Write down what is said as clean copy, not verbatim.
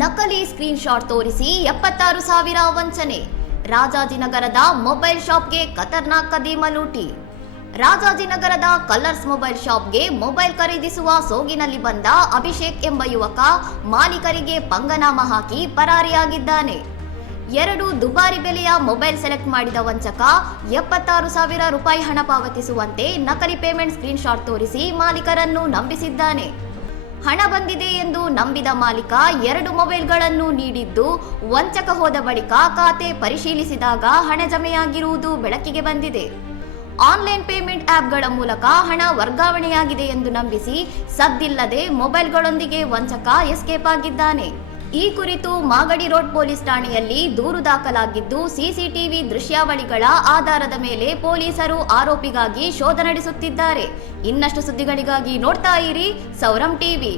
ನಕಲಿ screen shot ತೋರಿಸಿ 76,000 ವಂಚನೆ. ರಾಜಾಜಿನಗರದ ಮೊಬೈಲ್ ಶಾಪ್ಗೆ ಖತರ್ನಾಕ್ ಕದೀಮ ಲೂಟಿ. ರಾಜಾಜಿನಗರದ ಕಲರ್ಸ್ ಮೊಬೈಲ್ ಶಾಪ್ಗೆ ಮೊಬೈಲ್ ಖರೀದಿಸುವ ಸೋಗಿನಲ್ಲಿ ಬಂದ ಅಭಿಷೇಕ್ ಎಂಬ ಯುವಕ ಮಾಲೀಕರಿಗೆ ಪಂಗನಾಮ ಹಾಕಿ ಪರಾರಿಯಾಗಿದ್ದಾನೆ. 2 ದುಬಾರಿ ಬೆಲೆಯ ಮೊಬೈಲ್ ಸೆಲೆಕ್ಟ್ ಮಾಡಿದ ವಂಚಕ 76,000 ರೂಪಾಯಿ ಹಣ ಪಾವತಿಸುವಂತೆ ನಕಲಿ ಪೇಮೆಂಟ್ ಸ್ಕ್ರೀನ್ ಶಾಟ್ ತೋರಿಸಿ ಮಾಲೀಕರನ್ನು ನಂಬಿಸಿದ್ದಾನೆ. ಹಣ ಬಂದಿದೆ ಎಂದು ನಂಬಿದ ಮಾಲೀಕ 2 ಮೊಬೈಲ್ಗಳನ್ನು ನೀಡಿದ್ದು, ವಂಚಕ ಹೋದ ಬಳಿಕ ಖಾತೆ ಪರಿಶೀಲಿಸಿದಾಗ ಹಣ ಜಮೆಯಾಗಿರುವುದು ಬೆಳಕಿಗೆ ಬಂದಿದೆ. ಆನ್ಲೈನ್ ಪೇಮೆಂಟ್ ಆಪ್ಗಳ ಮೂಲಕ ಹಣ ವರ್ಗಾವಣೆಯಾಗಿದೆ ಎಂದು ನಂಬಿಸಿ ಸದ್ದಿಲ್ಲದೆ ಮೊಬೈಲ್ಗಳೊಂದಿಗೆ ವಂಚಕ ಎಸ್ಕೇಪ್ ಆಗಿದ್ದಾನೆ. ಈ ಕುರಿತು ಮಾಗಡಿ ರೋಡ್ ಪೊಲೀಸ್ ಠಾಣೆಯಲ್ಲಿ ದೂರು ದಾಖಲಾಗಿದ್ದು, ಸಿಸಿಟಿವಿ ದೃಶ್ಯಾವಳಿಗಳ ಆಧಾರದ ಮೇಲೆ ಪೊಲೀಸರು ಆರೋಪಿಗಾಗಿ ಶೋಧ ನಡೆಸುತ್ತಿದ್ದಾರೆ. ಇನ್ನಷ್ಟು ಸುದ್ದಿಗಳಿಗಾಗಿ ನೋಡ್ತಾ ಇರಿ ಸೌರಂ ಟಿವಿ.